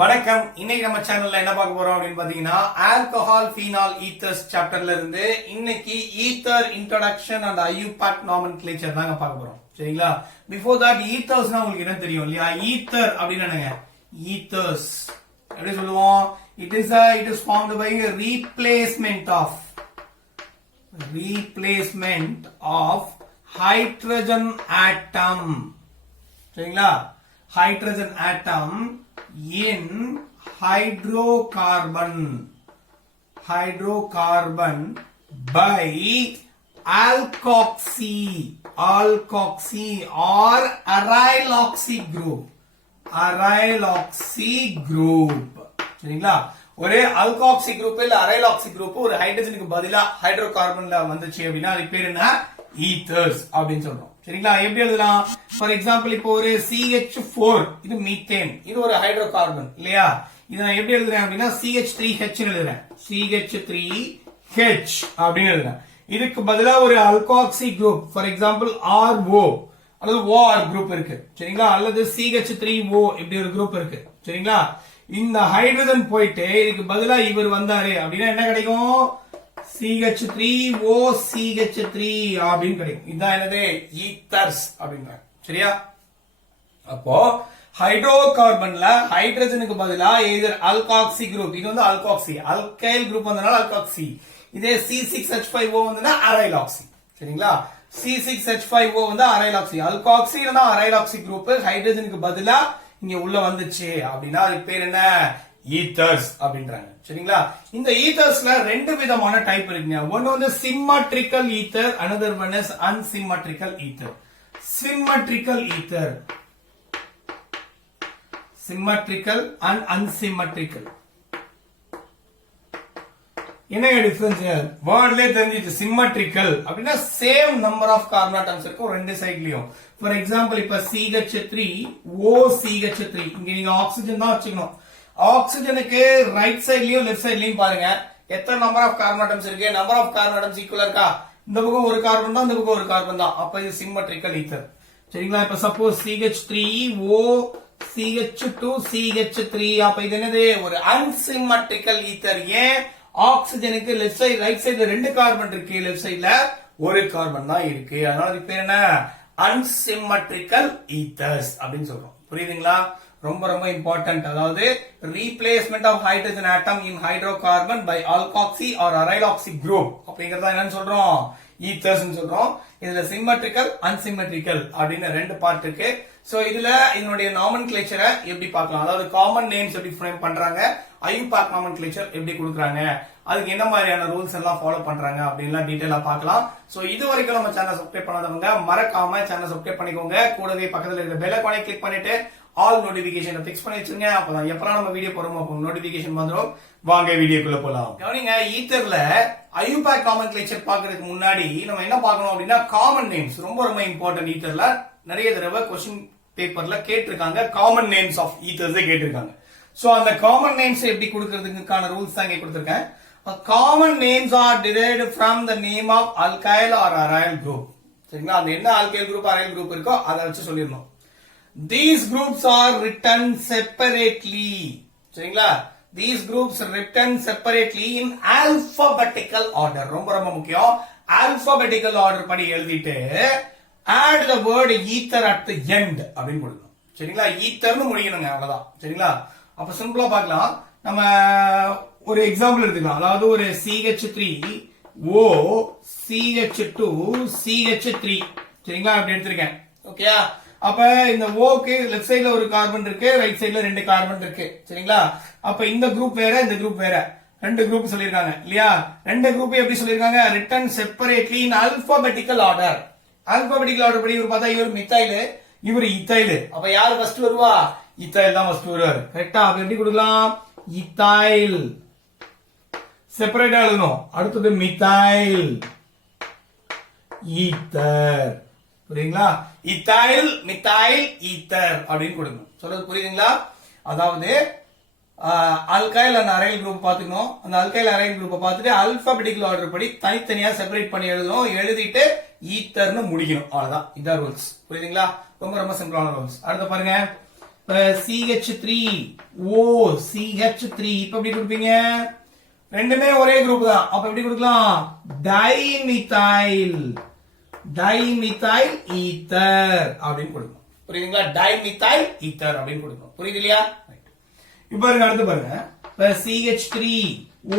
வணக்கம். இன்னைக்கு நம்ம சேனல்ல என்ன பார்க்க போறோம் அப்படின்னு பாத்தீங்கன்னா ஆல்கஹால் ஃபீனால் ஈத்தர்ஸ் சாப்டர்ல இருந்து இன்னைக்கு ether introduction and IUPAC nomenclature தாங்க பார்க்க போறோம். சரிங்களா? பிஃபோர் தட் ஈத்தர்ஸ்னா உங்களுக்கு என்ன தெரியும் இல்லையா? ஈத்தர் அப்படின்னு என்னங்க? ஈத்தர்ஸ் எப்படி சொல்லுவோம்? It is formed by replacement of hydrogen atom. சரிங்களா? Hydrogen atom in hydrocarbon by alkoxy or aryloxy group. சரிங்களா? ஒரு அல்காக்சி குரூப் இல்ல அரைலாக்சி குரூப் ஒரு ஹைட்ரஜனுக்கு பதிலா ஹைட்ரோகார்பன்ல வந்துச்சு அப்படின்னா அது பேர் என்ன? ஈத்தர்ஸ் அப்படின்னு சொல்றோம். சரிங்களா? எப்படி எழுதலாம்? ஃபார் எக்ஸாம்பிள் இப்போ ஒரு CH4 இது மீத்தேன், இது ஒரு ஹைட்ரோகார்பன் இல்லையா? இதை நான் எப்படி எழுதுறேன் அப்படின்னா CH3H எழுதுறேன். CH3H அப்படின்னு எழுதுறேன். இதுக்கு பதிலா ஒரு alkoxy group for example RO அல்லது OR குரூப் இருக்கு. சரிங்களா? அல்லது CH3O இப்படி ஒரு குரூப் இருக்கு. சரிங்களா? இந்த ஹைட்ரஜன் போயிட்டு இதுக்கு பதிலா இவர் வந்தாரு அப்படின்னா என்ன கிடைக்கும்? CH3O CH3 அப்படின்னு கிடைக்கும். இதுதான் என்னது? ஈத்தர்ஸ் அப்படின்றாங்க. சரியா? அப்போ ஹைட்ரோகார்பன்ல ஹைட்ரஜனுக்கு பதிலா எய்தர் அல்காக்சி குரூப், இது வந்து அல்காக்சி, அல்கைல் குரூப் வந்தனால அல்காக்சி. இதே C6H5O வந்தா அரைலாக்சி. சரிங்களா? C6H5O வந்து அரைலாக்சி. அல்காக்சி இல்லனா அரைலாக்சி குரூப் ஹைட்ரஜனுக்கு பதிலா இங்க உள்ள வந்துச்சு அப்படின்னா அதுக்கு பேர் என்ன? ஈத்தர்ஸ் அப்படின்றாங்க. சரிங்களா? இந்த ஈத்தர்ஸ்ல ரெண்டு விதமான டைப் இருக்குங்க. ஒன்னு வந்து symmetrical ether, another one is unsymmetrical ether. Symmetrical and unsymmetrical. என்ன டிஃபரன்ஸ்? வேர்ட்லயே தெரிஞ்சிச்சு. சிம்மெட்ரிக்கல் அப்படின்னா same number of carbon atoms இருக்கும் ரெண்டு சைட்லயும். ஃபார் எக்ஸாம்பிள் இப்ப CH3 OCH3 இங்க நீங்க ஆக்சிஜன் தான் வச்சுக்கணும். ஆக்சிஜனுக்கு ரைட் சைட்லயும் லெஃப்ட் சைட்லயும் பாருங்க எத்தனை நம்பர் ஆஃப் கார்பன் ஆட்டம்ஸ் இருக்கு. நம்பர் ஆஃப் கார்பன் ஆட்டம்ஸ் ஈக்குவலா இருக்கா? இந்த பக்கம் ஒரு கார்பன் தான், இந்த பக்கம் ஒரு கார்பன் தான். அப்ப இது சிம்மெட்ரிக்கல் ஈத்தர். சரிங்களா? இப்ப சப்போஸ் CH3O CH2 CH3 அப்ப இது என்னது? ஒரு அன்சிம்மெட்ரிக்கல் ஈத்தர். ஏன்? ஆக்சிஜனுக்கு லெஃப்ட் சைடு ரைட் சைடுல ரெண்டு கார்பன் இருக்கு, லெஃப்ட் சைடுல ஒரு கார்பன் தான் இருக்கு. அதனால இது பேர் என்ன? அன்சிம்மெட்ரிக்கல் ஈத்தர்ஸ் அப்படின்னு சொல்றோம். புரியுதுங்களா? ரொம்ப ரொம்ப இம்பார்ட்டன்ட். அதாவது replacement of hydrogen atom in hydrocarbon by alkoxy or aryloxy group அப்படிங்கறத என்னன்னு சொல்றோம்? ஈத்தர்ஸ் சொல்றோம். இதுல சிம்மெட்ரிக்கல் அன்சிம்மெட்ரிக்கல் அப்படின்னு ரெண்டு பார்ட் இருக்கு. சோ இதுல இதனுடைய நாமென்க்ளேச்சரை எப்படி பார்க்கலாம், அதாவது காமன் நேம்ஸ் எப்படி ஃப்ரேம் பண்றாங்க, ஐயூபாக் நாமென்க்ளேச்சர் எப்படி கொடுக்குறாங்க, அதுக்கு என்ன மாதிரியான ரூல்ஸ் எல்லாம் ஃபாலோ பண்றாங்க அப்படின்லாம் டீடைலா பார்க்கலாம். சோ இது வரைக்கும் நம்ம சேனல் சப்ஸ்கிரைப் பண்ணாதவங்க மறக்காம சேனல் சப்ஸ்கிரைப் பண்ணிக்கோங்க. கூடவே பக்கத்துல இருக்கிற பெல் ஐகானை கிளிக் பண்ணிட்டு ஆல் நோட்டிபிகேஷன் பிக்ஸ் பண்ணி வச்சிருங்க. அப்பதான் எப்பலாம் நம்ம வீடியோ போறோமோ அப்போ நோட்டிபிகேஷன் வந்துடும். வாங்க வீடியோக்குள்ள போலாம். கவனிங்க, ஈத்தர்ல ஐயூபாக் நாமென்க்ளேச்சர் பாக்குறதுக்கு முன்னாடி நம்ம என்ன பார்க்கணும் அப்படின்னா காமன் நேம்ஸ் ரொம்ப ரொம்ப இம்பார்ட்டன்ட். ஈத்தர்ல நிறைய தடவை கொஸ்டின் பேப்பர்ல கேட்டிருக்காங்க, காமன் நேம்ஸ் ஆஃப் ஈத்தர்ஸ் கேட்டிருக்காங்க. சோ அந்த காமன் நேம்ஸ் எப்படி கொடுக்கிறதுக்கான ரூல்ஸ் தான் இங்க கொடுத்திருக்கேன். Common names R derived from the name of alkyl or aryl group. சரிங்களா? அந்த என்ன alkyl group aryl group இருக்கோ அதை வச்சு சொல்லிடணும். These groups are written separately. சரிங்களா? These groups written separately in alphabetical order. ரொம்ப ரொம்ப முக்கியம். alphabetical order படி எழுதிட்டு add the word ether at the end அப்படின்னு கொடுக்கணும். சரிங்களா? ஈத்தர்னு முடிக்கணுங்க, அவ்வளவுதான். சரிங்களா? அப்ப சிம்பிளா பார்க்கலாம். நம்ம ஒரு எக்ஸாம்பிள் எடுத்துக்கலாம். அதாவது ஒரு CH3O CH2 CH3 சரிங்களா? அப்படி எடுத்திருக்கேன். ஓகேயா? அப்ப இந்த ஓக்கு லெஃப்ட் சைடுல ஒரு கார்பன் இருக்கு, ரைட் சைடுல ரெண்டு கார்பன் இருக்கு. சரிங்களா? அப்ப இந்த குரூப் வேற, இந்த குரூப் வேற, ரெண்டு குரூப் சொல்லிருக்காங்க இல்லையா? ரெண்டு குரூப் எப்படி சொல்லிருக்காங்க? ரிட்டன் செப்பரேட்லி இன் ஆல்பபெட்டிக்கல் ஆர்டர். ஆல்பபெட்டிக்கல் ஆர்டர் படி இவர் பார்த்தா இவர் மித்தைல், இவர் இத்தைல். அப்ப யாரு ஃபர்ஸ்ட் வருவா? இத்தைல் தான் ஃபர்ஸ்ட் வருவார். கரெக்டா? அப்ப எப்படி கொடுக்கலாம்? இத்தைல் செப்பரேட்டா எழுதணும். அடுத்தது மித்தைல் ஈத்தர். புரியுங்களா? இத்தைல் மித்தைல் ஈத்தர் அப்படின்னு கொடுக்கணும். சொல்றது புரியுதுங்களா? அதாவது அல்கைல் அண்ட் அரைல் குரூப் பாத்துக்கணும். அந்த அல்கைல் அரைல் குரூப் பார்த்துட்டு ஆல்பபெட்டிக்கல் ஆர்டர் படி தனித்தனியா செப்பரேட் பண்ணி எழுதணும். எழுதிட்டு ஈத்தர்னு முடிக்கணும். அவ்வளவுதான். இதான் ரூல்ஸ். புரியுதுங்களா? ரொம்ப ரொம்ப சிம்பிளான ரூல்ஸ். அடுத்து பாருங்க. CH3 O CH3 இப்ப எப்படி கொடுப்பீங்க ரெண்டுமே ஒரே குரூப் தான் அப்ப எப்படி கொடுக்கலாம் டைமிதைல் டைமிதைல் ஈத்தர் அப்படின்னு கொடுக்கணும் புரியுதுங்களா டைமிதைல் ஈத்தர் அப்படின்னு கொடுக்கணும் புரியுது இல்லையா இப்ப பாருங்க அடுத்து பாருங்க CH3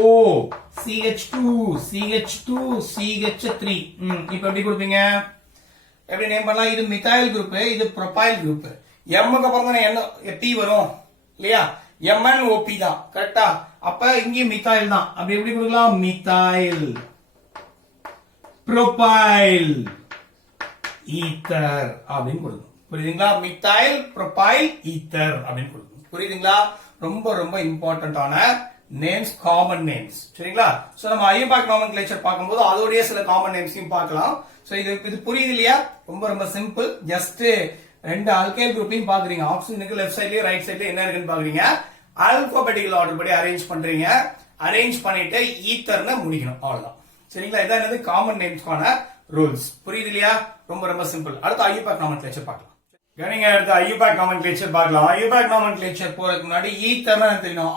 O CH2 CH2 CH3 இப்ப எப்படி கொடுப்பீங்க எப்படி நேம் பண்ணலாம் இது மிதைல் குரூப் இது ப்ரோபைல் குரூப் M க்கு அப்புறம் தானே என்ன P வரும் இல்லையா MnOP தான் கரெக்ட்டா அப்ப இங்க மிதைல் தான் அப்படி எப்படி கொடுக்கலாம் மிதைல் ப்ரோபைல் ஈத்தர் அப்படின்னு கொடுக்கணும் புரியுதுங்களா மிதைல் ப்ரோபைல் ஈத்தர் அப்படின்னு கொடுக்கணும் புரியுதுங்களா ரொம்ப ரொம்ப இம்பார்ட்டன்டான நேம்ஸ் காமன் நேம்ஸ் சரிங்களா சோ நம்ம ஐயூபாக் நாமென்க்ளேச்சர் பாக்கும்போது அதோடய சில காமன் நேம்ஸையும் பார்க்கலாம் சோ இது புரியுது இல்லையா ரொம்ப ரொம்ப சிம்பிள் ஜஸ்ட் ரெண்டு ஆல்கைல் குரூப்பையும் பாக்குறீங்க ஆக்சிஜனுக்கு லெஃப்ட் சைடுலயே ரைட் சைடுல என்ன இருக்குன்னு பாக்குறீங்க ஆல்பாபெட்டிக்கல் ஆர்டர் படி அரேஞ்ச் பண்றீங்க அரேஞ்ச் பண்ணிட்டு ஈத்தர்னு முடிக்கணும் அவ்வளவுதான் சரிங்களா இதான் என்னது காமன் நேம்ஸ்க்கான ரூல்ஸ் புரியுது இல்லையா ரொம்ப ரொம்ப சிம்பிள் அடுத்து ஐயூபாக் நாமென்க்ளேச்சர் பார்க்கலாம் கவனிங்க அடுத்து ஐயூபாக் நாமென்க்ளேச்சர் பார்க்கலாம் ஐயூபாக் நாமென்க்ளேச்சர் போறதுக்கு முன்னாடி ஈத்தர்னா தெரியும்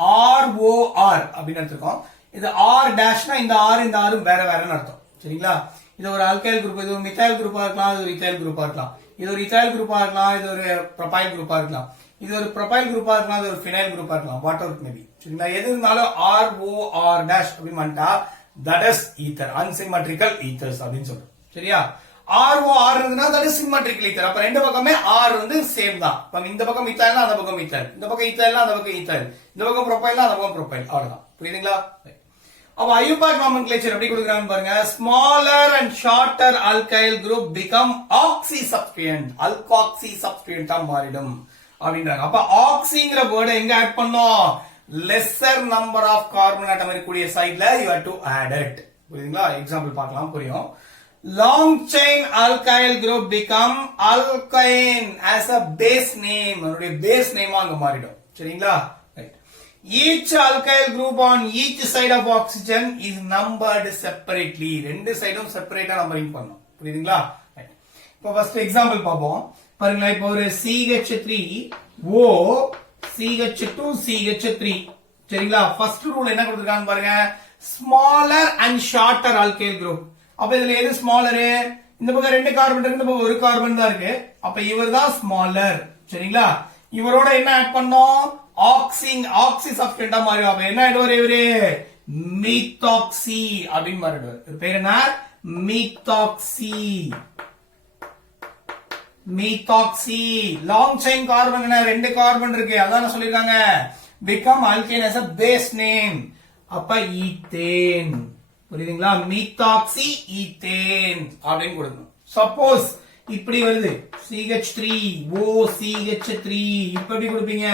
ROR அப்படின்னு எடுத்துக்கோம் இது R டேஷ்னா இந்த R இந்த R வேற வேறன்னு அர்த்தம் சரிங்களா இது ஒரு ஆல்கைல் குரூப் இது ஒரு மிதைல் குரூப்பா இருக்கலாம் இது ஒரு இதைல் குரூப்பா இருக்கலாம் இது ஒரு இதைல் குரூப்பா இருக்கலாம் இது ஒரு ப்ரோபைல் குரூப்பா இருக்கலாம் இது ஒரு ப்ரோபைல் குரூப்பா இருக்கலாம் இது ஒரு ஃபினைல் குரூப்பா இருக்கலாம் வாட் எவர் மேபி சரிங்களா எது இருந்தாலும் ROR டேஷ் அப்படின்னு வந்துட்டா that is ether unsymmetrical ethers அப்படின்னு சொல்றோம் சரியா ROR இருந்ததுன்னா தட் இஸ் சிமெட்ரிக்கல் ஈத்தர் அப்ப ரெண்டு பக்கமே R வந்து சேம் தான் இப்ப இந்த பக்கம் இத்தைல்னா அந்த பக்கம் இத்தைல் இந்த பக்கம் இத்தைல்னா அந்த பக்கம் இத்தைல் இந்த பக்கம் ப்ரோபைல்னா அந்த பக்கம் ப்ரோபைல் அவ்வளவுதான் புரியுதுங்களா அப்ப ஐயூபாக் நாமென்க்ளேச்சர் எப்படி கொடுக்குறாங்க பாருங்க smaller and shorter alkyl group become oxy substituent alkoxy சப்ஸ்டிட்யூயன்ட்டா மாறிடும் அப்படின்றாங்க அப்ப ஆக்சிங்கிற வேர்ட் எங்க ஆட் பண்ணோம் lesser number of carbon atom இருக்கக்கூடிய சைடுல you have to add it புரியுதுங்களா எக்ஸாம்பிள் பார்க்கலாம் புரியும் long chain alkyl group become alkane as a base name அதனுடைய பேஸ் நேமா அங்க மாறிடும் சரிங்களா each alkyl group on each side of oxygen is numbered separately ரெண்டு சைடும் செப்பரேட்டா நம்பரிங் பண்ணனும் புரியுதுங்களா இப்போ ஃபர்ஸ்ட் எக்ஸாம்பிள் பாப்போம் பாருங்க இப்போ ஒரு CH3 O CH2 CH3 சரிங்களா ஃபர்ஸ்ட் ரூல் என்ன கொடுத்திருக்காங்க பாருங்க smaller and shorter alkyl group அப்ப இதுல எது ஸ்மாலர் இந்த பக்கம் ரெண்டு கார்பன் இருக்கு இந்த பக்கம் ஒரு கார்பன் தான் இருக்கு அப்ப இவர் தான் ஸ்மாலர் சரிங்களா இவரோட என்ன ஆட் பண்ணோம் ஆக்சி சப்ஸ்டிட்யூயன்ட்டா மாறிடும் அப்ப என்ன ஆயிடுவார் இவரு மீத்தாக்சி அப்படின்னு மாறிடுவார் இது பேர் என்ன மீத்தாக்சி லாங் செயின் கார்பன் என்ன ரெண்டு கார்பன் இருக்கு அதான் சொல்லிருக்காங்க become alkane as a base name அப்ப ஈத்தேன் புரியுதுங்களா மீத்தாக்சி ஈத்தேன் அப்படின்னு கொடுக்கணும் சப்போஸ் இப்படி வருது CH3 O CH3 இப்ப எப்படி கொடுப்பீங்க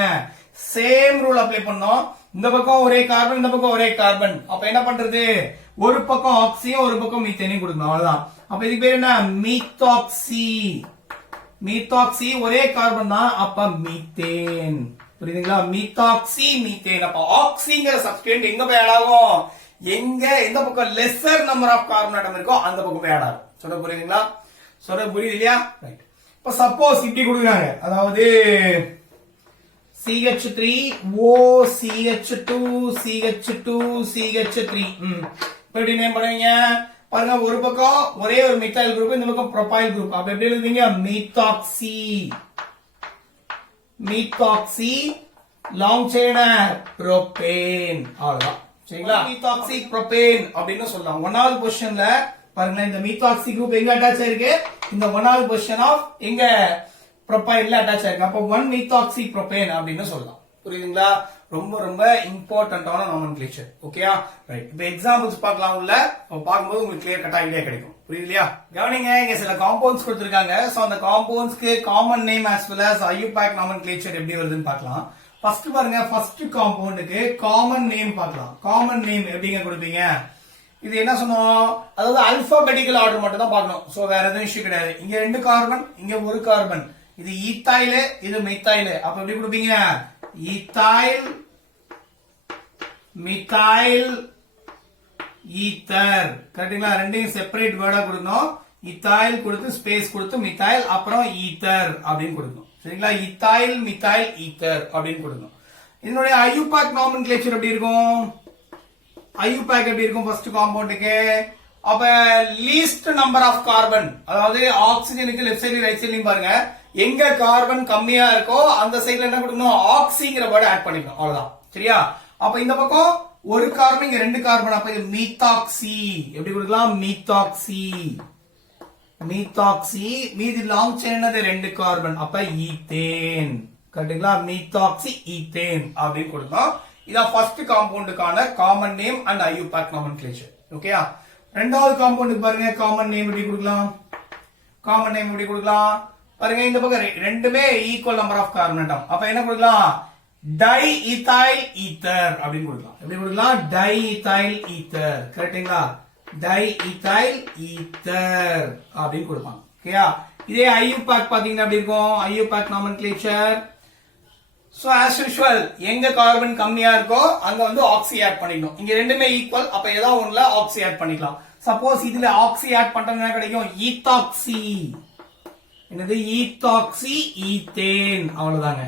சேம் ரூல் அப்ளை பண்ணோம் இந்த பக்கம் ஒரே கார்பன் இந்த பக்கம் ஒரே கார்பன் அப்ப என்ன பண்றது ஒரு பக்கம் ஆக்சியும் ஒரு பக்கம் மீத்தேனையும் கொடுக்கணும் அவ்வளவுதான் அப்ப இதுக்கு பேர் என்ன மீத்தாக்சி ஒரே கார்பன் தான் அப்ப மீத்தேன் புரியுதுங்களா மீத்தாக்சி மீத்தேன் அப்ப ஆக்சிங்கிற சப்ஸ்டிட்யூயன்ட் எங்க போய் ஆட் ஆகும் எங்க எந்த பக்கம் lesser number of carbon atom இருக்கோ அந்த பக்கம் போய் ஆட் ஆகும் சொல்ல புரியுதுங்களா சொல்ல புரியுது இல்லையா ரைட் இப்ப சப்போஸ் இப்படி கொடுக்குறாங்க அதாவது CH3 O CH2 CH2 CH3 எப்படி நேம் பண்ணுவீங்க பாருங்க ஒரு பக்கம் ஒரே ஒரு மித்தைல் குரூப் இந்த பக்கம் ப்ரோபைல் குரூப் அப்ப எப்படி எழுதுவீங்க மீத்தாக்சி லாங் செயின் ப்ரோபேன் அவ்வளவுதான் சரிங்களா மீத்தாக்சி ப்ரோபேன் அப்படின்னு சொல்லலாம் ஒன்னாவது பொசிஷன்ல பாருங்க இந்த மீத்தாக்சி குரூப் எங்க அட்டாச் ஆயிருக்கு இந்த ஒன்னாவது பொசிஷன் ஆஃப் எங்க ப்ரோபைல்ல அட்டாச் ஆயிருக்கு அப்ப 1 மீத்தாக்சி ப்ரோபேன் அப்படின்னு சொல்லலாம் புரியுதுங்களா ரொம்ப ரொம்ப இம்பார்ட்டன்டான நாமென்க்ளேச்சர் ஓகேயா ரைட் இப்போ எக்ஸாம்பிள்ஸ் பார்க்கலாம் உள்ள பாக்கும்போது உங்களுக்கு கிளியர் கட் ஐடியா கிடைக்கும் புரியுது இல்லையா கவனிங்க இங்க சில காம்பவுண்ட்ஸ் கொடுத்திருக்காங்க சோ அந்த காம்பவுண்ட்ஸ்க்கு common name as well as IUPAC nomenclature எப்படி வருதுன்னு பார்க்கலாம் ஃபர்ஸ்ட் பாருங்க ஃபர்ஸ்ட் காம்பவுண்டுக்கு காமன் நேம் பார்க்கலாம் காமன் நேம் எப்படிங்க கொடுப்பீங்க இது என்ன சொன்னோம் அதாவது ஆல்பாபெட்டிக்கல் ஆர்டர் மட்டும் தான் பார்க்கணும் சோ வேற எதுவும் இஷ்யூ கிடையாது இங்க ரெண்டு கார்பன் இங்க ஒரு கார்பன் இது ஈத்தைல் இது மெத்தைல் அப்ப எப்படி கொடுப்பீங்க ஈத்தைல் மித்தைல் ஈத்தர் கரெக்ட்டுங்களா ரெண்டையும் செப்பரேட் வேர்டா கொடுக்கணும் ஈத்தைல் கொடுத்து ஸ்பேஸ் கொடுத்து மித்தைல் அப்புறம் ஈத்தர் அப்படின்னு கொடுக்கணும் சரிங்களா? இத்தாயில் மித்தாயில் ஈத்தர் அப்படின்னு கொடுக்கணும். இதனுடைய ஐயூபேக் நாமென்க்ளேச்சர் எப்படி இருக்கும்? ஐயூபேக் எப்படி இருக்கும் ஃபர்ஸ்ட் காம்பவுண்டுக்கு? அப்ப லீஸ்ட் நம்பர் ஆஃப் கார்பன், அதாவது ஆக்சிஜனுக்கு லெஃப்ட் சைடு ரைட் சைட்லயும் பாருங்க, எங்க கார்பன் கம்மியா இருக்கோ அந்த சைடுல என்ன கொடுக்கணும்? ஆக்சிங்கிற வேர்ட் ஆட் பண்ணிக்கணும், அவ்வளவுதான். சரியா? அப்ப இந்த பக்கம் ஒரு கார்பன், இங்க ரெண்டு கார்பன், அப்ப இது மீத்தாக்சி. எப்படி கொடுக்கலாம்? மீத்தாக்சி. மீத்தாக்சி. மீதி லாங் செயின் ரெண்டு கார்பன், அப்ப ஈத்தேன். கரெக்ட்டுங்களா? மீத்தாக்சி ஈத்தேன் அப்படின்னு கொடுத்தோம். இதான் ஃபர்ஸ்ட் காம்பவுண்டுக்கான common name and IUPAC nomenclature. ஓகேயா? ரெண்டாவது காம்பவுண்டுக்கு பாருங்க, காமன் நேம் எப்படி கொடுக்கலாம்? காமன் நேம் எப்படி கொடுக்கலாம் பாருங்க, இந்த பக்கம் ரெண்டுமே ஈக்குவல் நம்பர் ஆஃப் கார்பன். அப்ப என்ன கொடுக்கலாம்? டை ஈத்தைல் ஈத்தர் அப்படின்னு கொடுக்கலாம். எப்படி கொடுக்கலாம்? Di ethyl ether. கரெக்ட்டுங்களா? டை ஈத்தைல் ஈத்தர் அப்படின்னு கொடுப்பாங்க. ஓகேயா? இதே ஐயூபேக் பாத்தீங்கன்னா எப்படி இருக்கும்? IUPAC nomenclature. So as usual எங்க கார்பன் கம்மியா இருக்கோ அங்க வந்து ஆக்சி ஆட் பண்ணிக்கணும். இங்க ரெண்டுமே ஈக்குவல், அப்ப ஏதாவது ஒண்ணுல ஆக்சி ஆட் பண்ணிக்கலாம். சப்போஸ் இதுல ஆக்சி ஆட் பண்றதுனா கிடைக்கும் ஈத்தாக்சி. என்னது? ஈத்தாக்சி ஈத்தேன், அவ்வளவுதாங்க.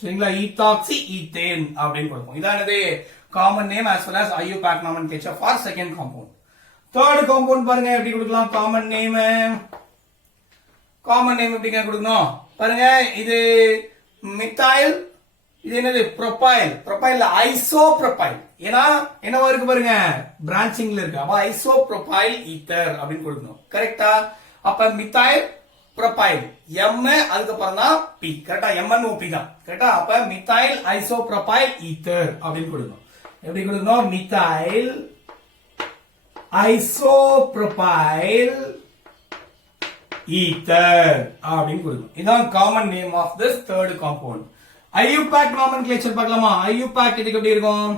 சரிங்களா? ஈத்தாக்சி ஈத்தேன் அப்படின்னு கொடுப்போம். இதான் என்னது? Common name as well as IUPAC nomenclature for second compound. Third compound பாருங்க எப்படி கொடுக்கலாம் காமன் நேம். காமன் நேம் எப்படிங்க கொடுக்கணும் பாருங்க, இது மித்தாயில், இது என்னது? ப்ரோபைல். ப்ரோபைல் ஐசோப்ரோபைல், ஏன்னா என்னவா இருக்கு பாருங்க, பிரான்ச்சிங்ல இருக்கு. அப்ப ஐசோப்ரோபைல் ஈத்தர் அப்படின்னு கொடுக்கணும். கரெக்டா? அப்ப மித்தாயில் ப்ரோபைல் எம், அதுக்கப்புறம் தான் பி. கரெக்டா? எம்என்ஓபி தான். கரெக்டா? அப்ப மித்தாயில் ஐசோப்ரோபைல் ஈத்தர் அப்படின்னு கொடுக்கணும். எப்படி கொடுக்கணும்? மித்தாயில் ஐசோப்ரோபைல் ஈத்தர் அப்படின்னு கொடுக்கணும். இதான் common name of this third compound. IUPAC nomenclature பார்க்கலாமா? ஐயூபேக் இதுக்கு எப்படி இருக்கும்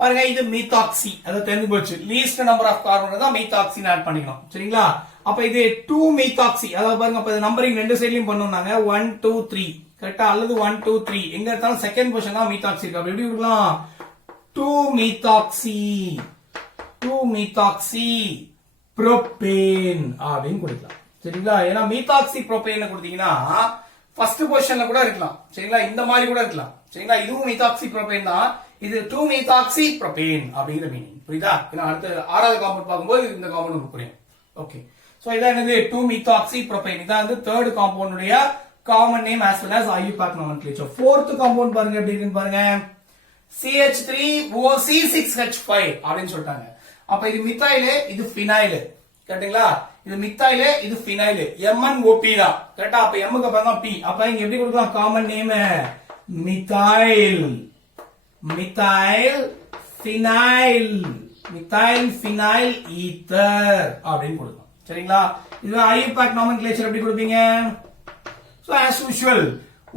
பாருங்க, இது மீத்தாக்சி. அது தெரிஞ்சு போச்சு. லீஸ்ட் நம்பர் ஆஃப் கார்பன் தான் மீத்தாக்சின்னு ஆட் பண்ணிக்கணும். சரிங்களா? அப்ப இது 2 மீத்தாக்சி. அதாவது பாருங்க, அப்ப நம்பரிங் ரெண்டு சைட்லயும் பண்ணோம்னாங்க 1 2 3. கரெக்டா? அல்லது 1 2 3 எங்க இருந்தாலும் செகண்ட் பொசிஷன் தான் மீத்தாக்சி இருக்கு. அப்ப எப்படி கொடுக்கலாம்? 2 மீத்தாக்சி, 2 மீத்தாக்சி புரோபேன் அப்படின்னு கொடுக்கலாம். சரிங்களா? ஏன்னா மீத்தாக்சி புரோபேன் கொடுத்தீங்கன்னா ஃபர்ஸ்ட் பொசிஷன்ல கூட இருக்கலாம். சரிங்களா? இந்த மாதிரி கூட இருக்கலாம். சரிங்களா? இதுவும் மீத்தாக்சி புரோபேன் தான். இது 2 மீத்தாக்சி புரோபேன் அப்படிங்கிற மீனிங். புரியுதா? ஏன்னா அடுத்து ஆறாவது காம்பவுண்ட் பார்க்கும்போது இந்த காம்பவுண்ட் புரியும். ஓகே. சோ இதான் என்னது? 2 மீத்தாக்சி புரோபேன். இதான் வந்து தேர்ட் காம்பவுண்டுடைய common name as well as IUPAC nomenclature. Fourth compound பாருங்க எப்படி இருக்குன்னு பாருங்க, CH3OC6H5 அப்படின்னு சொல்லிட்டாங்க. அப்ப இது மித்தாயிலு, இது ஃபினைல். கரெக்ட்டுங்களா? இது மித்தாயிலு, இது ஃபினைல். MnOP தான். கரெக்ட்டா? அப்ப M க்கு அப்புறம் தான் P. அப்ப இங்க எப்படி கொடுக்கலாம் common name? Methyl. Methyl phenyl. Methyl phenyl ether அப்படின்னு கொடுக்கலாம். சரிங்களா? இது ஐயூபேக் நாமென்க்ளேச்சர் எப்படி கொடுப்பீங்க? சோ as usual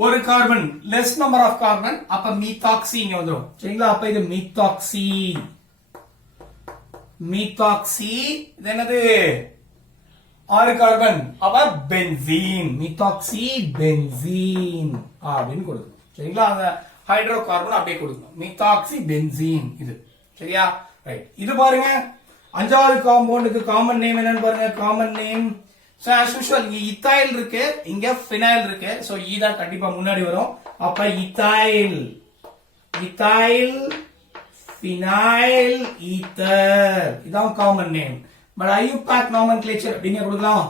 ஒரு carbon less number of carbon, அப்ப மீத்தாக்சி இங்க வந்துரும். சரிங்களா? அப்ப இது மீத்தாக்சி. மீத்தாக்சி இது என்னது? 6 கார்பன், அப்ப பென்சீன். மீத்தாக்சி பென்சீன் அப்படின்னு கொடுக்கணும். சரிங்களா? அந்த ஹைட்ரோ கார்பன் அப்படியே கொடுக்கணும். மீத்தாக்சி பென்சீன் இது. சரியா? ரைட். இது பாருங்க, அஞ்சாவது காம்பவுண்டுக்கு காமன் நேம் என்னன்னு பாருங்க. Common name so as usual இங்க இத்தாயில் இருக்கு, இங்க ஃபினைல் இருக்கு. சோ ஈதா கண்டிப்பா முன்னாடி வரும். அப்ப இத்தாயில், இத்தாயில் ஃபினைல் ஈத்தர், இதான் common name. But IUPAC nomenclature அப்படிங்க கொடுக்கலாம்.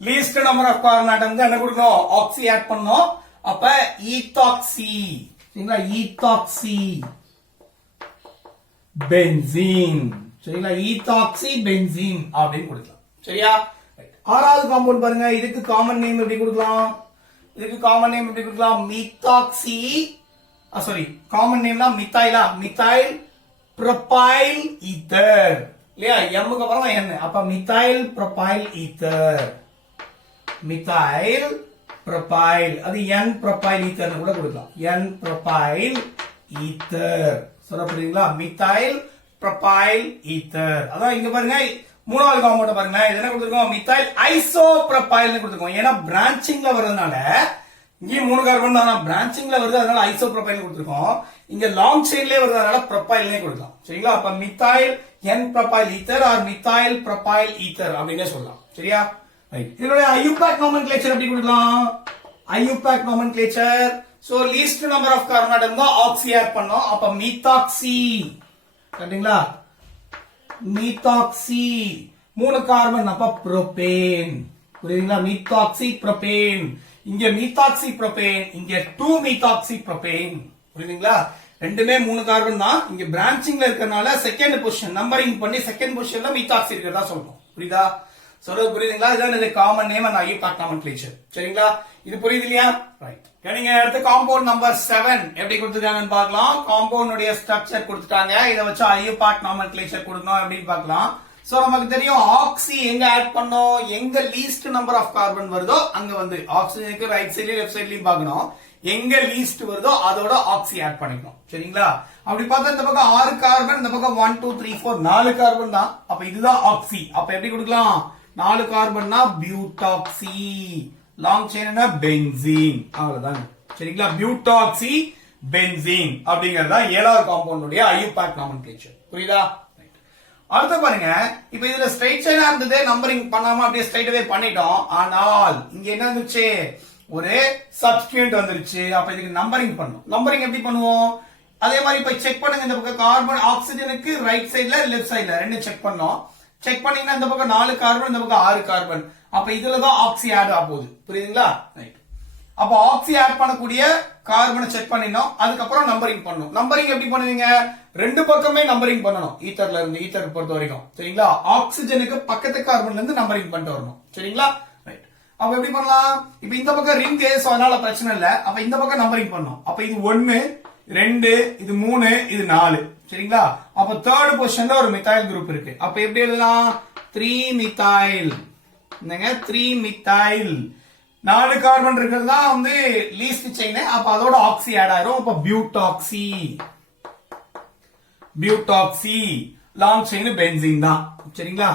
லீஸ்ட் நம்பர் ஆஃப் கார்பன் ஆட்டம்க்கு என்ன கொடுக்கணும்? ஆக்சி ஆட் பண்ணனும். அப்ப ஈத்தாக்சி. சரிங்களா? Ethoxy benzene. சரிங்களா? ஈத்தாக்சி பென்சீன் அப்படின்னு கொடுக்கலாம். சரியா? ஆறாவது காம்பவுண்ட் பாருங்க, இதுக்கு காமன் நேம் எப்படி கொடுக்கலாம்? இதுக்கு காமன் நேம் எப்படி கொடுக்கலாம்? மீத்தாக்சி, சாரி காமன் நேம்னா மித்தாயிலா, மித்தாயில் ப்ரோபைல் ஈத்தர். இல்லையா? M க்கு அப்புறம் N. அப்ப methyl propyl ether. Methyl propyl, அது N ப்ரோபைல் ஈத்தர் கூட கொடுக்கலாம். N propyl ether. சொல்ல புரியுங்களா? Methyl propyl ether. அதான் இங்க பாருங்க, மூணாவது காம்பவுண்ட் பாருங்க, இது என்ன கொடுத்திருக்கோம்? மித்தாயில் ஐசோப்ரோபைல் கொடுத்திருக்கோம். ஏன்னா பிரான்ச்சிங்ல வர்றதுனால இங்க 3 கார்பன் தான் பிரான்ச்சிங்ல வருது, அதனால ஐசோப்ரோபைல் கொடுத்திருக்கோம். இங்க லாங் செயின்லயே வருதுனால ப்ரோபைல்னே கொடுக்கலாம். சரிங்களா? அப்ப methyl N propyl ether or methyl propyl ether அப்படினே சொல்லலாம். சரியா? ரைட். இதனுடைய IUPAC nomenclature எப்படி கொடுக்கலாம்? IUPAC nomenclature, so least number of carbon atom தான் ஆக்சி ஆட் பண்ணோம். அப்ப மீத்தாக்சி, கரெக்ட்டுங்களா? மீத்தாக்சி 3 கார்பன், அப்ப புரோபேன். புரியுதுங்களா? Methoxy propane. இங்க மீத்தாக்சி புரோபேன், இங்க 2 மீத்தாக்சி புரோபேன். புரியுதுங்களா? ரெண்டுமே 3 கார்பன் தான். இங்க பிரான்ச்சிங்ல இருக்கறனால செகண்ட் பொசிஷன் நம்பரிங் பண்ணி செகண்ட் பொசிஷன்ல மீத்தாக்சி இருக்கிறதா சொல்றோம். புரியுதா? சொல்றது புரியுதுங்களா? இதான் இது common name and IUPAC nomenclature. சரிங்களா? இது புரியுது இல்லையா? ரைட். நீங்க அடுத்து காம்பவுண்ட் நம்பர் 7 எப்படி கொடுத்துருக்காங்கன்னு பார்க்கலாம். காம்பவுண்ட் உடைய ஸ்ட்ரக்சர் கொடுத்துட்டாங்க. இத வச்சு IUPAC nomenclature கொடுக்கணும் அப்படின்னு பார்க்கலாம். சோ நமக்கு தெரியும் ஆக்சி எங்க ஆட் பண்ணோம், எங்க லீஸ்ட் நம்பர் ஆஃப் கார்பன் வருதோ அங்க வந்து ஆக்சிஜனுக்கு ரைட் சைடுலயும் லெஃப்ட் சைடுலயும் பார்க்கணும். எங்க லீஸ்ட் வருதோ அதோட ஆக்சி ஆட் பண்ணிக்கணும். சரிங்களா? அப்படி பார்த்தா இந்த பக்கம் 6 கார்பன், இந்த பக்கம் 1 2 3 4 4 கார்பன் தான். அப்ப இதுதான் ஆக்சி. அப்ப எப்படி கொடுக்கலாம்? 4 கார்பன்னா பியூட்டாக்சி, லாங் செயின்னா பென்சீன். அவ்வளவுதான். சரிங்களா? பியூட்டாக்சி பென்சீன் அப்படிங்கறதா 7வது காம்பவுண்ட் உடைய IUPAC nomenclature. புரியுதா? அடுத்து பாருங்க, இப்ப இதுல ஸ்ட்ரைட் செயினா இருந்தது, நம்பரிங் பண்ணாம அப்படியே ஸ்ட்ரைட்டாவே பண்ணிட்டோம். ஆனால் இங்க என்ன இருந்துச்சு? ஒரு சப்ஸ்டிட்யூயன்ட் வந்துருச்சு. அப்ப இதுக்கு நம்பரிங் பண்ணணும். நம்பரிங் எப்படி பண்ணுவோம்? அதே மாதிரி இப்ப செக் பண்ணுங்க. இந்த பக்கம் கார்பன் ஆக்சிஜனுக்கு ரைட் சைடுல லெஃப்ட் சைடுல ரெண்டு செக் பண்ணோம். செக் பண்ணீங்கன்னா இந்த பக்கம் 4 கார்பன், இந்த பக்கம் 6 கார்பன். அப்ப இதுலதான் ஆக்சி ஆட் ஆக போகுது. புரியுதுங்களா? ரைட். அப்ப ஆக்சி ஆட் பண்ணக்கூடிய கார்பனை செக் பண்ணினோம். அதுக்கப்புறம் நம்பரிங் பண்ணணும். நம்பரிங் எப்படி பண்ணுவீங்க? ரெண்டு பக்கமே நம்பரிங் பண்ணணும். ஈத்தர்ல இருந்து ஈத்தர் பொறுத்த வரைக்கும். சரிங்களா? ஆக்சிஜனுக்கு பக்கத்து கார்பன்ல இருந்து நம்பரிங் பண்ணிட்டு வரணும். சரிங்களா? ரைட். அப்ப எப்படி பண்ணலாம்? இப்ப இந்த பக்கம் ரிங் சோ அதனால பிரச்சனை இல்ல. அப்ப இந்த பக்கம் நம்பரிங் பண்ணணும். அப்ப இது 1 2 இது 3 இது 4. சரிங்களா? அப்ப தேர்ட் பொசிஷன்ல ஒரு மித்தைல் குரூப் இருக்கு. அப்ப எப்படி எழுதலாம்? 3 மித்தைல். என்னங்க? 3 மித்தைல். 4 கார்பன் இருக்கிறது தான் வந்து லீஸ்ட் செயின். அப்ப அதோட ஆக்சி ஆட் ஆயிரும். அப்ப butoxy, butoxy long chain benzene தான். சரிங்களா?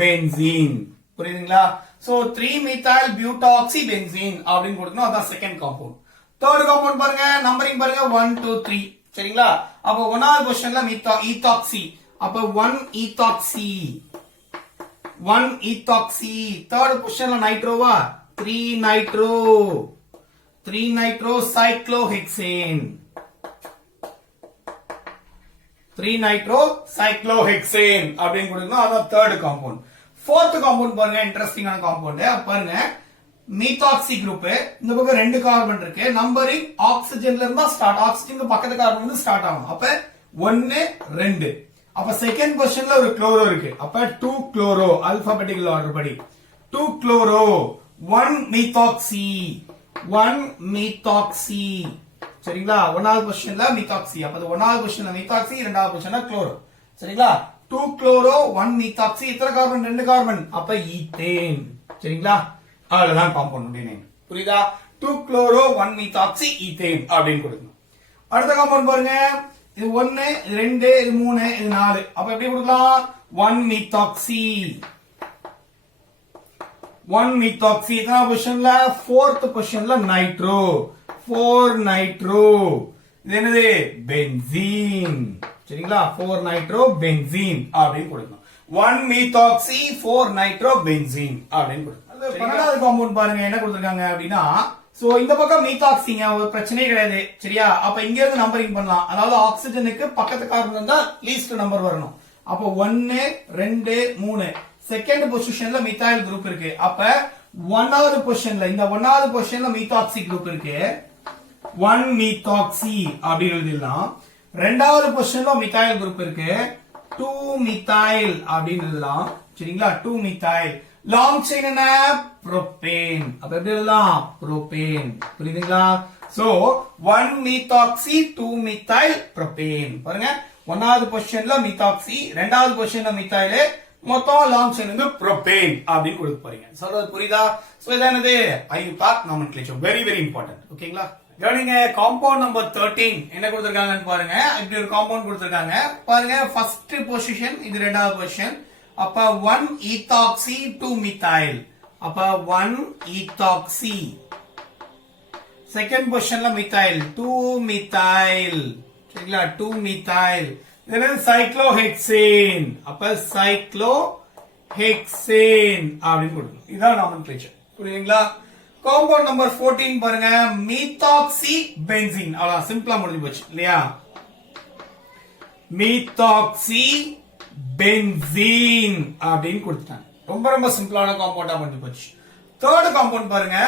பென்சீன். புரியுதுங்களா? சோ 3 methyl butoxy benzene அப்படின்னு கொடுக்கணும். அதான் செகண்ட் காம்பவுண்ட். தேர்ட் காம்பவுண்ட் பாருங்க, நம்பரிங் பாருங்க 1 2 3. சரிங்களா? அப்ப 1வது பொசிஷன்ல ஈத்தாக்சி. அப்ப 1 ஈத்தாக்சி, 1 ஈத்தாக்சி. தேர்ட் பொசிஷன்ல நைட்ரோவா 3 nitro, 3 nitro cyclohexane, 3 nitro cyclohexane அப்படின்னு கொடுக்கணும். அதான் தேர்ட் காம்பவுண்ட். ஃபோர்த் காம்பவுண்ட் பாருங்க, இன்ட்ரெஸ்டிங்கான காம்பவுண்ட். பாருங்க, மீத்தாக்சி குரூப். இந்த பக்கம் 2 கார்பன் இருக்கு. நம்பரிங் ஆக்சிஜன்ல இருந்தா ஸ்டார்ட், ஆக்சிஜனுக்கு பக்கத்து கார்பன் வந்து ஸ்டார்ட் ஆகும். அப்ப 1 2. அப்ப செகண்ட் பொசிஷன்ல ஒரு குளோரோ இருக்கு. அப்ப 2 குளோரோ, அல்பாபெட்டிக்கல் ஆர்டர் படி 2 குளோரோ, 1 மீத்தாக்சி, 1 மீத்தாக்சி. சரிங்களா? 1வது பொசிஷன்ல மீத்தாக்சி. அப்ப 1வது பொசிஷன்ல மீத்தாக்சி, 2வது பொசிஷன்ல குளோரோ. சரிங்களா? 2 குளோரோ 1 மீத்தாக்சி. எத்தனை கார்பன்? 2 கார்பன். அப்ப ஈத்தேன். சரிங்களா? அவ்வளவுதான் காம்பவுண்ட் நேம். புரியுதா? 2 குளோரோ 1 மீத்தாக்சி ஈத்தேன் அப்படின்னு கொடுக்கணும். அடுத்த காம்பவுண்ட் பாருங்க, இது 1 இது 2 இது 3 இது 4. அப்ப எப்படி கொடுக்கலாம்? 1 மீத்தாக்சி, 1 மீத்தாக்சி. எத்தனை பொசிஷன்ல? ஃபோர்த் பொசிஷன்ல நைட்ரோ, 4 நைட்ரோ. இது என்னது? பென்சீன். சரிங்களா? 4 நைட்ரோ பென்சீன் அப்படின்னு கொடுக்கணும். 1 மீத்தாக்சி 4 நைட்ரோ பென்சீன் அப்படின்னு கொடுக்கணும். 12வது காம்பவுண்ட் பாருங்க என்ன கொடுத்திருக்காங்க அப்படின்னா, சோ இந்த பக்கம் மீத்தாக்சிங்க, ஒரு பிரச்சனையே கிடையாது. சரியா? அப்ப இங்க இருந்து நம்பரிங் பண்ணலாம். அதாவது ஆக்சிஜனுக்கு பக்கத்து கார்பன் இருந்தா லீஸ்ட் நம்பர் வரணும். அப்ப 1 2 3. செகண்ட் பொசிஷன்ல மித்தைல் குரூப் இருக்கு. அப்ப 1வது பொசிஷன்ல, இந்த 1வது பொசிஷன்ல மீத்தாக்சி குரூப் இருக்கு. 1 மீத்தாக்சி அப்படின்னு எழுதிடலாம். 2வது பொசிஷன்ல மித்தைல் குரூப் இருக்கு. 2 மித்தைல் அப்படின்னு எழுதலாம். சரிங்களா? 2 மித்தைல். லாங் செயின் என்ன? புரோபேன். அப்ப எப்படி எழுதலாம்? புரோபேன். புரியுதுங்களா? So 1 methoxy 2 methyl propane. பாருங்க, 1வது பொசிஷன்ல மீத்தாக்சி, 2வது பொசிஷன்ல மித்தைல், மொத்தம் லாங் செயின் வந்து புரோபேன் அப்படின்னு கொடுக்க போறீங்க. சொல்றது புரியுதா? சோ இதான் என்னது? IUPAC nomenclature. Very very important. ஓகேங்களா? கவனிங்க, காம்பவுண்ட் நம்பர் 13 என்ன கொடுத்திருக்காங்கன்னு பாருங்க. இப்படி ஒரு காம்பவுண்ட் கொடுத்திருக்காங்க. பாருங்க, ஃபர்ஸ்ட் பொசிஷன், இது 2வது பொசிஷன். அப்ப 1 ஈத்தாக்சி 2 மித்தைல். அப்ப 1 ஈத்தாக்சி. செகண்ட் பொசிஷன்ல மித்தைல் 2 மித்தைல். சரிங்களா? 2 மித்தைல். இது சைக்ளோஹெக்சேன். அப்ப சைக்ளோஹெக்சேன். ஹெக்சேன் அப்படின்னு கொடுக்கணும். இதான் நாமென்க்ளேச்சர். புரியுதுங்களா? காம்பவுண்ட் நம்பர் 14 பாருங்க, மீத்தாக்சி பென்சீன். அவ்வளவு சிம்பிளா முடிஞ்சு போச்சு இல்லையா? மீத்தாக்சி பென்சீன் அப்படின்னு கொடுத்துட்டாங்க. ரொம்ப ரொம்ப சிம்பிளான காம்பவுண்டா முடிஞ்சு போச்சு. தேர்ட் காம்பவுண்ட் பாருங்க,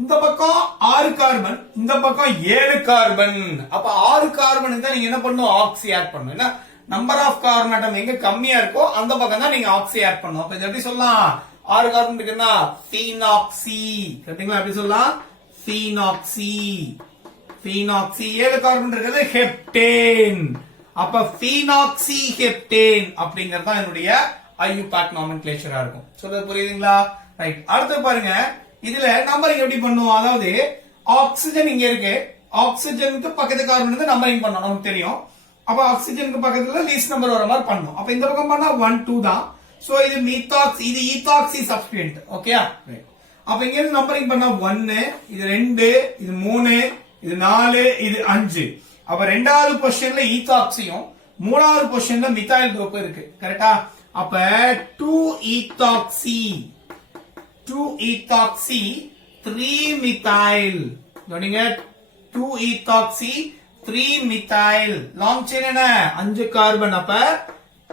இந்த பக்கம் 6 கார்பன், இந்த பக்கம் 7 கார்பன். அப்ப 6 கார்பன் இருந்தா நீங்க என்ன பண்ணணும்? ஆக்சி ஆட் பண்ணணும். என்ன நம்பர் ஆஃப் கார்பன் ஆட்டம் எங்க கம்மியா இருக்கோ அந்த பக்கம் தான் நீங்க ஆக்சி ஆட் பண்ணணும். அப்ப இது எப்படி சொல்லலாம்? 6 கார்பன் இருக்குன்னா ஃபீனாக்சி. கேட்டீங்களா? எப்படி சொல்லலாம்? ஃபீனாக்சி. ஃபீனாக்சி. 7 கார்பன் இருக்குது ஹெப்டேன். அப்ப ஃபீனாக்சி ஹெப்டேன் அப்படிங்கறது தான் என்னுடைய ஐயூபாக் நாமென்க்ளேச்சரா இருக்கும். சொல்றது புரியுதுங்களா? ரைட். அடுத்து பாருங்க, இதுல நம்பரிங் எப்படி பண்ணுவோம்? அதாவது ஆக்சிஜன் இங்க இருக்கு, ஆக்சிஜனுக்கு பக்கத்து கார்பன் வந்து நம்பரிங் பண்ணணும், நமக்கு தெரியும். அப்ப ஆக்சிஜனுக்கு பக்கத்துல லீஸ்ட் நம்பர் வர மாதிரி பண்ணணும். அப்ப இந்த பக்கம் பண்ணா 1 2 தான். சோ இது மீத்தாக்சி, இது ஈத்தாக்சி சப்ஸ்டிட்யூயன்ட். ஓகேயா? அப்ப இங்க இருந்து நம்பரிங் பண்ணா 1, இது 2, இது 3, இது 4, இது 5. அப்ப ரெண்டாவது பொசிஷன்ல ஈத்தாக்சியும் மூணாவது பொசிஷன்ல மித்தாயில் குரூப் இருக்கு. கரெக்டா? அப்ப 2 ஈத்தாக்சி 2 ethoxy 3 methyl. கவனிங்க, 2 ethoxy 3 methyl. லாங் செயின் என்ன? 5 கார்பன். அப்ப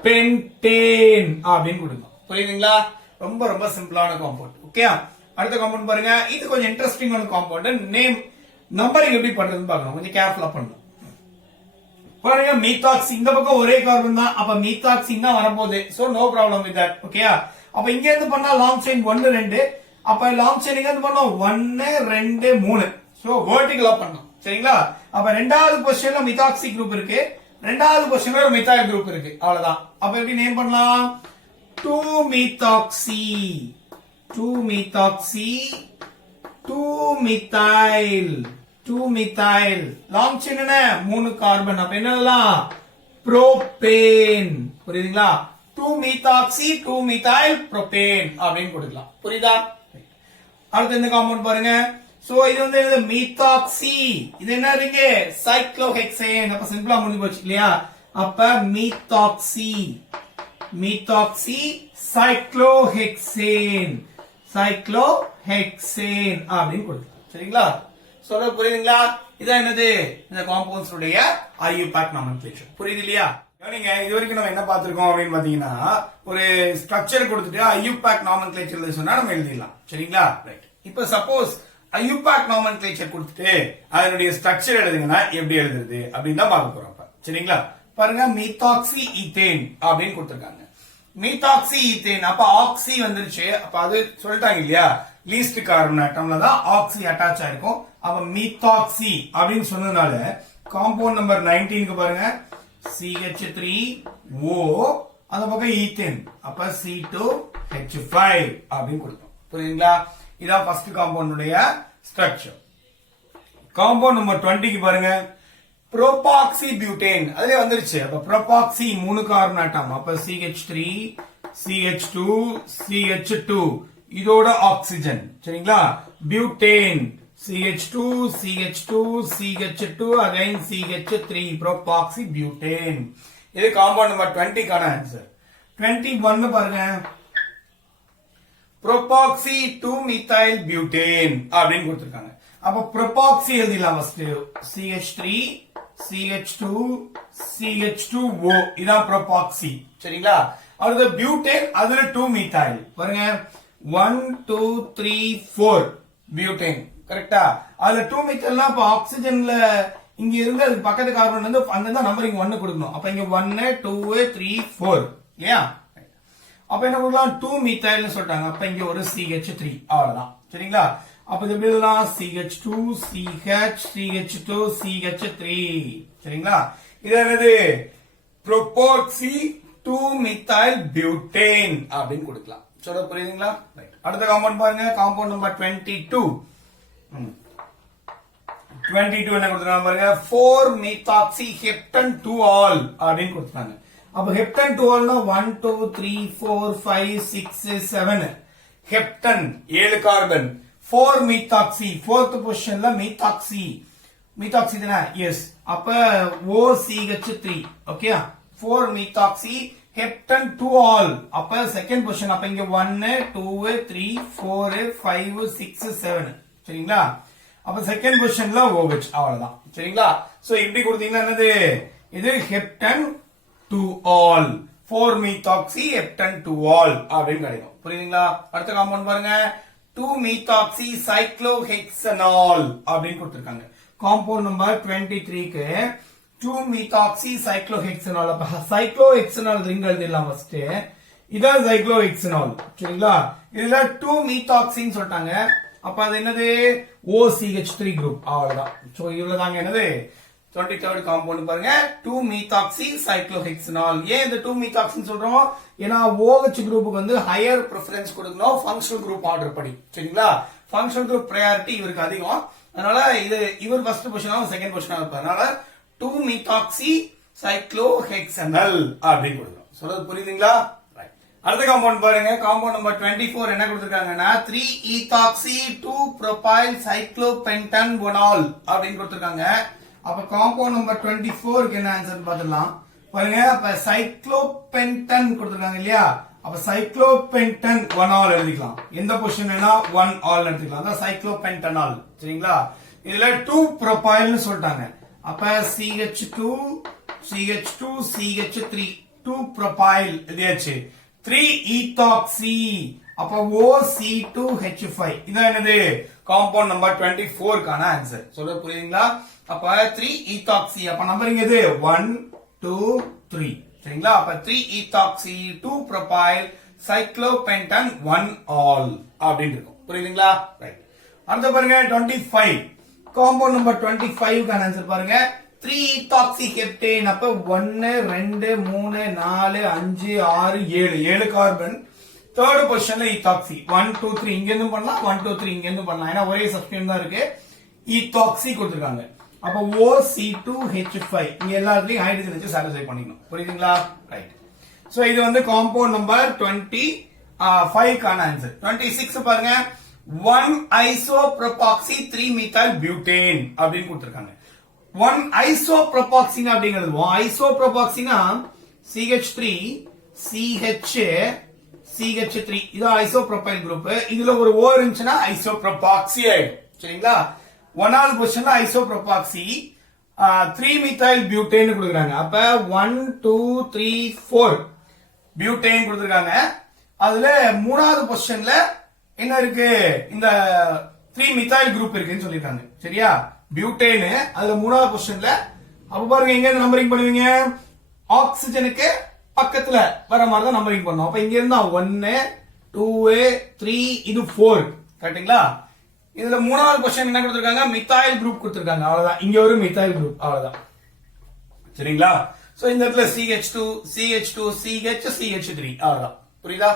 பென்டேன் அப்படின்னு கொடுங்க. புரியுதுங்களா? ரொம்ப ரொம்ப சிம்பிளான காம்பவுண்ட். ஓகே. அடுத்த காம்பவுண்ட் பாருங்க, இது கொஞ்சம் இன்ட்ரெஸ்டிங்கான காம்பவுண்ட். நேம் நம்பரிங் எப்படி பண்றதுன்னு பார்க்கணும், கொஞ்சம் கேர்ஃபுல்லா பண்ணணும். பாருங்க, மீத்தாக்சி இந்த பக்கம் ஒரே கார்பன் தான், அப்ப மீத்தாக்சி தான் வரப்போகுது. So no problem with that. ஓகேயா? அப்ப இங்க இருந்து பண்ணா லாங் செயின் 1 2. அப்ப லாங் செயின் இங்க இருந்து பண்ணோம் 1 2 3. சோ வெர்டிகலா பண்ணோம். சரிங்களா? அப்ப ரெண்டாவது பொசிஷன்ல மித்தாக்சி குரூப் இருக்கு, ரெண்டாவது பொசிஷன்ல ஒரு மித்தாயில் குரூப் இருக்கு. அவ்வளவுதான். அப்ப எப்படி நேம் பண்ணலாம்? 2 methoxy 2 methoxy 2 methyl 2 methyl. Long chain என்ன? 3 கார்பன். அப்ப என்னலாம்? புரோபேன். புரியுதுங்களா? 2 methoxy 2 methyl propane அப்படின்னு கொடுக்கலாம். புரியுதா? அடுத்து இந்த காம்பவுண்ட் பாருங்க. சோ இது வந்து என்னது? மீத்தாக்சி. இது என்ன இருக்கு? சைக்ளோஹெக்சேன். அப்ப சிம்பிளா முடிஞ்சு போச்சு இல்லையா? அப்ப மீத்தாக்சி மீத்தாக்சி சைக்ளோஹெக்சேன் சைக்ளோஹெக்சேன் அப்படின்னு கொடுக்கலாம். சரிங்களா? சொல்ல புரியுதுங்களா? இதான் என்னது? இந்த காம்பவுண்ட்ஸ் உடைய ஐயூபாக் நாமென்க்ளேச்சர். புரியுது இல்லையா? நீங்க இது வரைக்கும் நம்ம என்ன பார்த்திருக்கோம் அப்படின்னு பாத்தீங்கன்னா, ஒரு ஸ்ட்ரக்சர் கொடுத்துட்டு ஐயூபாக் நாமென்க்ளேச்சர் சொன்னா நம்ம எழுதிடலாம். சரிங்களா? ரைட். இப்ப சப்போஸ் ஐயூபாக் நாமென்க்ளேச்சர் கொடுத்துட்டு அதனுடைய ஸ்ட்ரக்சர் எழுதுங்கன்னா எப்படி எழுதுறது அப்படின்னு தான் பார்க்க போறோம். சரிங்களா? பாருங்க, மீத்தாக்சி ஈத்தேன் அப்படின்னு கொடுத்திருக்காங்க. Methoxy ethane. அப்ப ஆக்சி வந்துருச்சு. அப்ப அது சொல்லிட்டாங்க இல்லையா? லீஸ்ட் கார்பன் ஆட்டம்ல தான் ஆக்சி அட்டாச் ஆயிருக்கும். அப்ப மீத்தாக்சி அப்படின்னு சொன்னதுனால காம்பவுண்ட் நம்பர் 19க்கு பாருங்க, CH3O அந்த பக்கம் ஈத்தேன். அப்ப C2H5 அப்படின்னு கொடுத்தோம். புரியுதுங்களா? இதான் ஃபர்ஸ்ட் காம்பவுண்ட் உடைய ஸ்ட்ரக்சர். காம்பவுண்ட் நம்பர் 20க்கு பாருங்க, ப்ரோபாக்சி பியூட்டேன். அதுல வந்துருச்சு. அப்ப ப்ரோபாக்சி 3 கார்பன் ஆட்டம். அப்ப CH3 CH2 CH2 இதோட ஆக்சிஜன். சரிங்களா? Butane CH2 CH2 CH2 again CH3 propoxy butane. இது காம்பவுண்ட் நம்பர் 20 கான ஆன்சர். 21 பாருங்க, ப்ரோபாக்சி 2 methyl butane அப்படின்னு கொடுத்திருக்காங்க. அப்ப ப்ரோபாக்சி எழுதிடலாம் ஃபர்ஸ்ட். CH3 CH2 CH2O இதான் ப்ரோபாக்சி. சரிங்களா? அடுத்து பியூட்டேன், அதுல 2 methyl. பாருங்க, 1 2 3 4 பியூட்டேன். கரெக்டா? அதுல 2 methyl அப்ப ஆக்சிஜன்ல இங்க இருந்து அது பக்கத்து கார்பன் வந்து அங்க நம்பரிங் 1 கொடுக்கணும். அப்ப இங்க 1 2 3 4 இல்லையா? அப்ப என்ன பண்ணலாம்? 2 methyl சொல்லிட்டாங்க. அப்ப இங்க ஒரு CH3 அவ்வளவுதான். சரிங்களா? அப்ப இது எப்படி எழுதலாம்? CH2 CH CH2 CH3. சரிங்களா? இது என்னது? ப்ரோபாக்சி 2 methyl butane அப்படின்னு கொடுக்கலாம். சொல்ல புரியுதுங்களா? ரைட். அடுத்த காம்பவுண்ட் பாருங்க, காம்பவுண்ட் நம்பர் 22. 22 என்ன கொடுத்திருக்காங்க பாருங்க, 4 methoxy heptane 2-all அப்படின்னு கொடுத்தாங்க. அப்ப ஹெப்டன் 2-all 1 2 3 4 5 6 7 ஹெப்டன் 7 கார்பன். 4 methoxy, 4th பொசிஷன்ல methoxy. methoxy தானே? எஸ். அப்ப OCH3. Okay. 4 methoxy heptan two ol. அப்ப செகண்ட் பொசிஷன். அப்ப இங்க 1 2 3 4 5 6 7 சரிங்களா. அப்ப செகண்ட் பொசிஷன்ல OH அவ்வளவுதான் சரிங்களா. சோ இப்படி கொடுத்தீங்கன்னா என்னது இது heptan two ol 4 methoxy heptan two ol அப்படின்னு கிடைக்கும். புரியுதுங்களா. அடுத்த காம்பவுண்ட் பாருங்க 2 methoxy cyclohexanol அப்படின்னு கொடுத்திருக்காங்க. காம்பவுண்ட் நம்பர் 23க்கு 2 methoxy cyclohexanol. அப்ப cyclohexanol ரிங் எழுதிடலாம் ஃபர்ஸ்ட். இதான் cyclohexanol சரிங்களா. இதுல 2 methoxy ன்னு சொல்லிட்டாங்க. அப்ப அது என்னது OCH3 குரூப் அவ்வளவுதான். சோ இவ்வளவுதாங்க என்னது 23rd காம்பவுண்ட் பாருங்க 2 methoxy cyclohexanol. ஏன் இந்த 2 methoxy சொல்றோம்? ஏன்னா OH குரூப்புக்கு வந்து ஹையர் பிரெஃபரன்ஸ் கொடுக்கணும் ஃபங்க்ஷனல் குரூப் ஆர்டர் படி சரிங்களா. ஃபங்க்ஷனல் குரூப் பிரையாரிட்டி இவருக்கு அதிகம். அதனால இது இவர் ஃபர்ஸ்ட் பொசிஷனாவும் செகண்ட் பொசிஷனாவும் இருப்பார். அதனால 2 methoxy cyclohexanol அப்படின்னு கொடுக்கிறோம். சொல்றது புரியுதுங்களா. அடுத்த காம்பவுண்ட் பாருங்க காம்பவுண்ட் நம்பர் 24 என்ன கொடுத்திருக்காங்கன்னா 3 ethoxy 2 propyl cyclopentanol அப்படின்னு கொடுத்திருக்காங்க. அப்ப காம்பவுண்ட் நம்பர் 24க்கு என்ன ஆன்சர் பாத்துடலாம் பாருங்க. அப்ப சைக்ளோபென்டன் கொடுத்திருக்காங்க இல்லையா. அப்ப சைக்ளோபென்டன் 1 ஆல் எழுதிக்கலாம். எந்த பொசிஷன் வேணா 1 ஆல் எடுத்துக்கலாம். அதான் சைக்ளோபென்டனால் சரிங்களா. இதுல 2 propyl னு சொல்லிட்டாங்க. அப்ப CH2 CH2 CH3 2 propyl எழுதியாச்சு. 3 ethoxy அப்ப OC2H5 இதான் என்னது காம்பவுண்ட் நம்பர் 24 கான ஆன்சர். சொல்றது புரியுதுங்களா. அப்ப 3 ethoxy அப்ப நம்பரிங் எது 1 2 3 சரிங்களா. அப்ப 3 ethoxy 2 propyl cyclopentan 1 all அப்படின்னு இருக்கும். புரியுதுங்களா. ரைட். அடுத்து பாருங்க 25 காம்பவுண்ட் நம்பர் 25 கான ஆன்சர் பாருங்க 3 ethoxy heptane. அப்ப 1 2 3 4 5 6 7 கார்பன். தேர்ட் பொசிஷன்ல ethoxy 1 2 3 இங்க இருந்து பண்ணலாம் 1 2 3 இங்க இருந்து பண்ணலாம். ஏன்னா ஒரே சப்ஸ்டிட்யூட் தான் இருக்கு. ethoxy கொடுத்திருக்காங்க. அப்ப OC2H5 இங்க எல்லாத்துலயும் ஹைட்ரஜன் வச்சு சாட்டிஸ்ஃபை பண்ணிக்கணும். புரியுதுங்களா. ரைட். சோ இது வந்து காம்பவுண்ட் நம்பர் 25 கான ஆன்சர். 26 பாருங்க 1 isopropoxy 3 methyl butane அப்படின்னு கொடுத்திருக்காங்க. 1 isopropoxy அப்படிங்கிறது isopropoxyனா CH3 CH CH3 இது ஐசோப்ரோபைல் குரூப். இதுல ஒரு O இருந்துச்சுன்னா ஐசோப்ரோபாக்சி ஆயிடும் சரிங்களா. 1வது பொசிஷன்ல ஐசோப்ரோபாக்சி 3 methyl butane கொடுக்குறாங்க. அப்ப 1 2 3 4 பியூட்டேன் கொடுத்திருக்காங்க. அதுல 3வது பொசிஷன்ல என்ன இருக்கு இந்த 3 methyl குரூப் இருக்குன்னு சொல்லிருக்காங்க சரியா. பியூட்டேன் அதுல 3வது பொசிஷன்ல. அப்ப பாருங்க எங்க இருந்து நம்பரிங் பண்ணுவீங்க ஆக்சிஜனுக்கு பக்கத்துல வர மாதிரி தான் நம்பரிங் பண்ணோம். அப்ப இங்க இருந்தா 1 2 3 இது 4 கரெக்ட்டுங்களா. இதுல 3வது பொசிஷன் என்ன கொடுத்திருக்காங்க மிথাইল குரூப் கொடுத்திருக்காங்க. அவ்வளவுதான். இங்க ஒரு மிথাইল குரூப் அவ்வளவுதான் சரிங்களா. சோ இந்த இடத்துல CH2 CH2 CH CH3 அவ்வளவுதான். புரியுதா.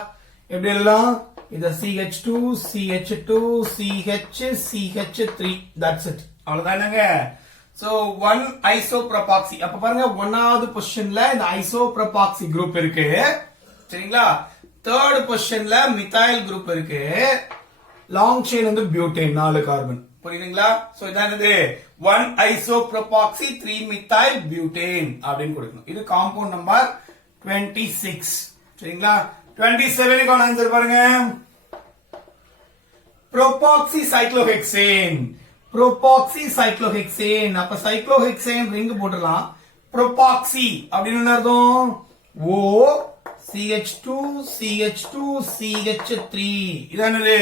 எப்படி எல்லாம் இத CH2 CH2 CH CH3 that's it அவ்வளவுதானங்க. சோ 1 isopropoxy அப்ப பாருங்க 1வது பொசிஷன்ல இந்த isopropoxy குரூப் இருக்கு சரிங்களா. தேர்ட் பொசிஷன்ல மிথাইল குரூப் இருக்கு. லாங் செயின் வந்து பியூட்டேன் 4 கார்பன். புரியுதுங்களா. சோ இதானது 1 isopropoxy 3 methyl butane அப்படின்னு கொடுக்கணும். இது காம்பவுண்ட் நம்பர் 26 சரிங்களா. 27 க்கான ஆன்சர் பாருங்க propoxy cyclohexane. propoxy cyclohexane அப்ப cyclohexane ரிங் போடலாம். propoxy அப்படின்னு என்ன அர்த்தம் O CH2 CH2 CH3 இதானது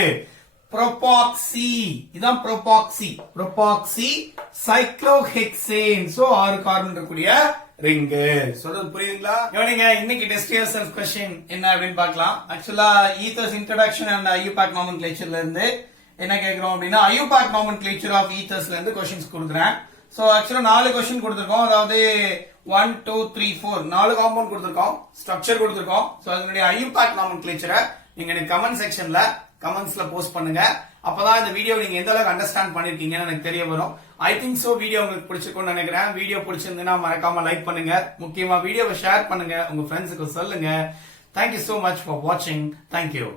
propoxy. இதான் propoxy propoxy cyclohexane. So 6 carbon இருக்கக்கூடிய ரிங். சொல்றது புரியுதுங்களா. கவனிங்க இன்னைக்கு டெஸ்ட் யுவர்செல்ஃப் क्वेश्चन என்ன அப்படினு பார்க்கலாம். ஆக்சுவலா ஈத்தர்ஸ் இன்ட்ரோடக்ஷன் அண்ட் IUPAC நாமென்க்ளேச்சர்ல இருந்து என்ன கேக்குறோம் அப்படின்னா IUPAC நாமென்க்ளேச்சர் ஆஃப் ஈத்தர்ஸ்ல இருந்து क्वेश्चंस கொடுக்கிறேன். சோ ஆக்சுவலா 4 क्वेश्चन கொடுத்திருக்கோம். அதாவது 1 2 3 4 4 காம்பவுண்ட் கொடுத்திருக்கோம். ஸ்ட்ரக்சர் கொடுத்திருக்கோம். சோ அதனுடைய IUPAC நாமென்க்ளேச்சரை நீங்க எனக்கு கமெண்ட் செக்ஷன்ல கமெண்ட்ஸ்ல போஸ்ட் பண்ணுங்க. அப்பதான் இந்த வீடியோ நீங்க எந்த அளவுக்கு அண்டர்ஸ்டாண்ட் பண்ணிருக்கீங்கன்னு எனக்கு தெரிய வரும். ஐ திங்க் சோ வீடியோ உங்களுக்கு பிடிச்சிருக்கும்னு நினைக்கிறேன். வீடியோ பிடிச்சிருந்தா மறக்காம லைக் பண்ணுங்க. முக்கியமா வீடியோவை ஷேர் பண்ணுங்க. உங்க ஃப்ரெண்ட்ஸுக்கு சொல்லுங்க. Thank you so much for watching. Thank you.